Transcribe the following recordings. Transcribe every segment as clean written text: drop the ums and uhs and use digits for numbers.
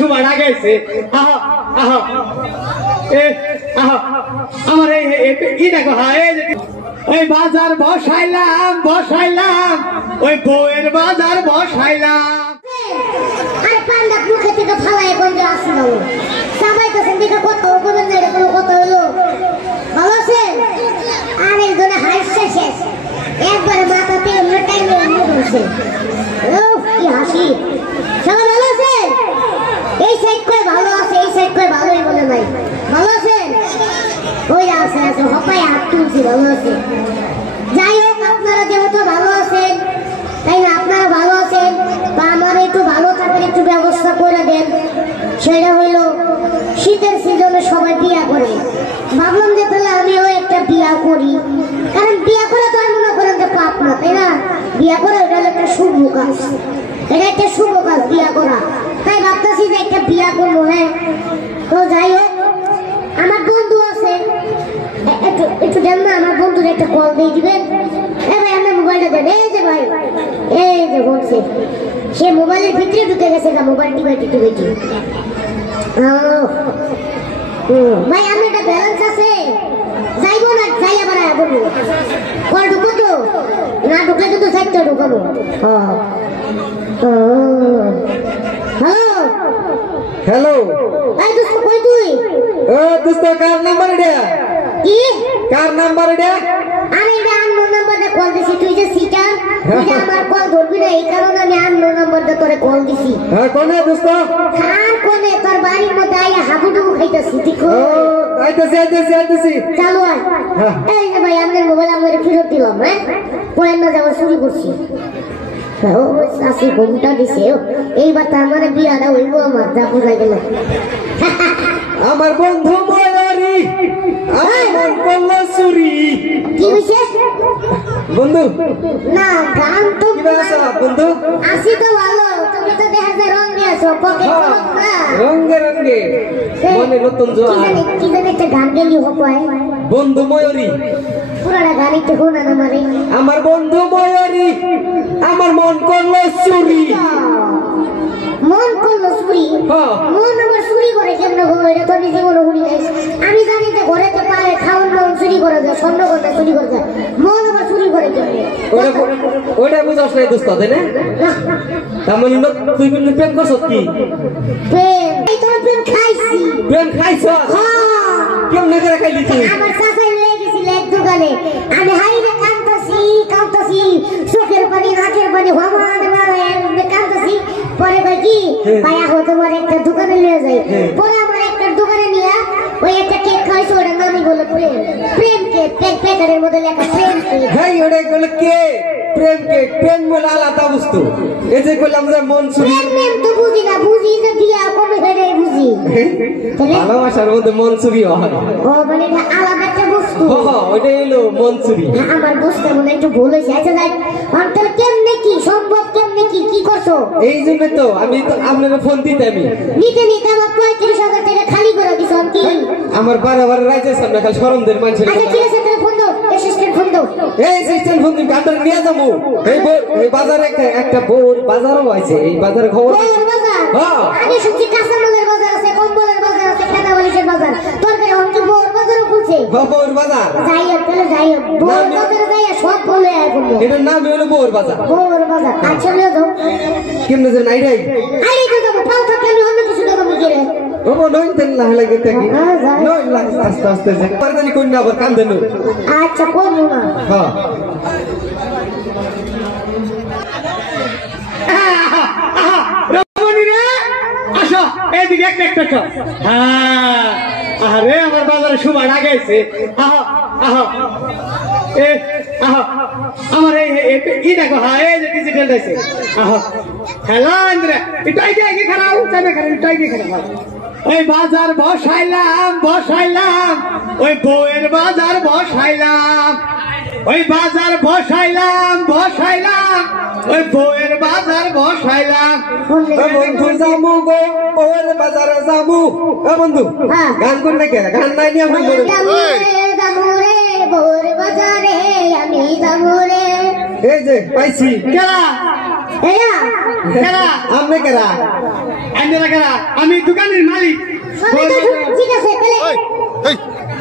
সময় লাগাইছে আমার এই দেখো ওই বাজার বসাইলাম ওই বউয়ের বাজার বসাইলাম। আরে পান্ডা মুখে থেকে ফালাই গন্ধ আসছে না সবাই তো সেদিকে কত বলেন না এটা কোনো কথা হলো ভালো আছে আরে জন্য হাসছে শেষ একবারে মাথাতে এমনি টাইমে এমনি বসে ও কি হাসি সবাই ভালো আছে এই সাইড করে ভালো আছে এই সাইড করে ভালোই বলে নাই ভালো আছে ওই আছে আছে হপাই হাত তুলছি ভালো আছে যাই হোক আপনারা যেহেতু ভালো আছেন তাই না আপনারা ভালো আছেন বা আমার একটু ভালো থাকার একটু ব্যবস্থা করে দেন সেটা হইলো শীতের সিজনে সবাই বিয়া করে ভাবলাম যে তাহলে আমিও একটা বিয়া করি কারণ বিয়া করে তো আর মনে করেন যে পাপ না তাই না বিয়া করা এটা হলো একটা শুভ কাজ এটা একটা শুভ কাজ বিয়া করা তাই ভাবতেছি যে একটা বিয়া করবো হ্যাঁ তো যাই হোক আমার বন্ধু আছে একটু দেন না আমার বন্ধুর একটা কল দিয়ে দিবেন ভাই আমার মোবাইলটা দেন এই যে ভাই এই যে বলছে সে মোবাইলের ভিতরে ঢুকে গেছে না মোবাইল টিপে ভাই আমি একটা ব্যালেন্স আছে যাইবো না যাই আবার বলবো কল ঢুকো তো না ঢুকলে তো সাইডটা ঢুকাবো হ্যালো হ্যালো এই দোস্ত কই তুই ও দোস্ত কার নাম্বার এটা কি কার নাম্বার এটা আমি এটা আননোন নাম্বারে কল দিছি তুই যে সিটার তুই আমার কল ধরবি না এই কারণে আমি আননোন নাম্বারে তোরে কল দিছি হ্যাঁ কোনে দোস্ত খান কোনে তোর বাড়ির মধ্যে আইয়া হাবুডুবু খাইতাছি দেখো ও আইতাছি চালু আয় এই যে ভাই আপনার মোবাইল আমার ফেরত দিলাম হ্যাঁ পরে না যাওয়া শুরু করছি ও আসি ঘুমটা দিছে এইবার তার মানে বিয়াটা হইব আমার যা বোঝা গেল আমার বন্ধু ময়ূরী আমার কল্লাসুরি কি হইছে বন্ধু না গান তো কি বাসা বন্ধু আসি তো ভালো তুমি তো দেখা যায় রঙে আছো পকেট না রঙে মনে নতুন জোয়ার কি জানি একটা গান গেলি হপায় বন্ধু ময়ূরী পুরাটা গান একটু শোনা না মানে আমার বন্ধু ময়ূরী আমার মন করলো চুরি মন করলো চুরি মন আমার চুরি করে কেমন হবো এটা তো আমি জীবনে শুনি নাই আমি জানি যে ঘরেতে পারে খাওয়ার মন চুরি করা যায় স্বর্ণ করতে চুরি করা যায় মন আমার চুরি করে কেমনে ওটা বুঝাস নাই দোস্ত তাই না তার মানে তুই কিন্তু প্রেম করছ কি প্রেম এই তোর প্রেম খাইছ কেমন করে খাইলি তুই আমার চাচাই লয়ে গেছিল এক দোকানে আমি হাইরে কাঁদতাছি চোখের পানি নাকের পানি হমান কাঁদতাছি পরে কই কি ভাইয়া হো তোমার একটা দোকানে নিয়ে যাই পরে আমার একটা দোকানে নিয়ে ওই একটা কেক খাইছো ওটার নামই বলে প্রেম কেক প্যাকেটের মধ্যে লেখা প্রেম কেক ভাই ওটা বলে কে প্রেম কেক প্রেম বলে আলাদা বস্তু এই যে কইলাম যে মন চুরি প্রেম তো বুঝি না বুঝি যে বিয়া কবে করে বুঝি ভালোবাসার মধ্যে মন চুরি হয় ও মানে এটা আলাদা একটা বস্তু ওইটা এলো মন চুরি আমার বুঝতে মনে একটু ভুল হয়েছে আচ্ছা যাই অন্তর কেমনে কি সম্ভব কেমনে কি করছো এই জন্য তো আমি তো আপনাকে ফোন দিতে নিতে আমার 35,000 টাকা খালি করে দিছ কি আমার বারবার রাইজের সামনে খালি শরমদের মানুষের আচ্ছা ঠিক আছে তাহলে ফোন দাও অ্যাসিস্ট্যান্ট ফোন দাও এই সিস্টেম ফোন দিবি আপনার নিয়ে যাবো এই বাজারে একটা বোর বাজারও আছে এই বাজারে খবর বাজার আগে শুনছি কাঁচামালের বাজার আছে কম্বলের বাজার আছে খেতাবালিশের বাজার তরকারি অনেক বোর বাজারও খুলছে বোর বাজার যাই হোক তাহলে যাই হোক বোর বাজারে যাই সব বলে এখন এটার নাম হলো বোর বাজার আচ্ছা নিয়ে যাও কেমনে যে নাই রাই আরে তো যাবো পাও থাকলে আমি অন্য কিছু দেবো মুখে রে ওবো নইন তেল না লাগে থাকি নই আস্তে আস্তে যে পারদানি কোন না আবার কান দেন আচ্ছা কোন না হ্যাঁ রমণী রে আসো এইদিকে একটা হ্যাঁ আরে আমার বাজারে সময় লাগাইছে আমার এই দেখো এই যে ডিজিটাল দিয়েছে হ্যালো ইন্দ্রা একটু আগে খারাপ একটু আগে খারাপ ওই বাজার বসাইলাম ওই বউয়ের বাজার বসাইলাম ওই বাজার বসাইলাম ওই বউয়ের বাজার বসাইলাম বন্ধু যাবো গো বউয়ের বাজারে যাবো বন্ধু গান কোন না কে গান নাই নি আমি বউয়ের বাজারে আমি যাবো রে এই যে পাইছি কেলা এরা কেরা আপনি কেরা আইনেরা কেরা আমি দোকানের মালিক সবই তো ঠিক আছে তাহলে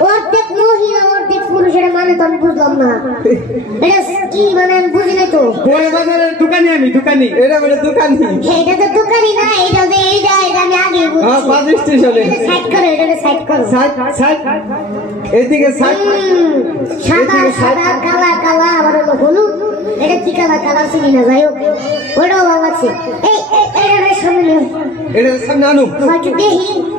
অর্ধেক মহিলা অর্ধেক পুরুষ এটা মানে তো আমি বুঝলাম না এটা কি মানে আমি বুঝি নাই তো বড় বাজারের দোকানি আমি দোকানি এটা মানে দোকান এটা তো দোকানই না এটা আমি আগে হ্যাঁ বুঝছি 5 স্টেশনে সাইড করো এটা সাইড করো সাইড এদিকে সাইড সাদা সাদা কালা কালা আবার হলো হলুদ এটা কি কালা কালা চিনি না যাই হোক ওটাও ভালো লাগছে এই এটা সামনে এটা সামনে আনো হয়তো দেখি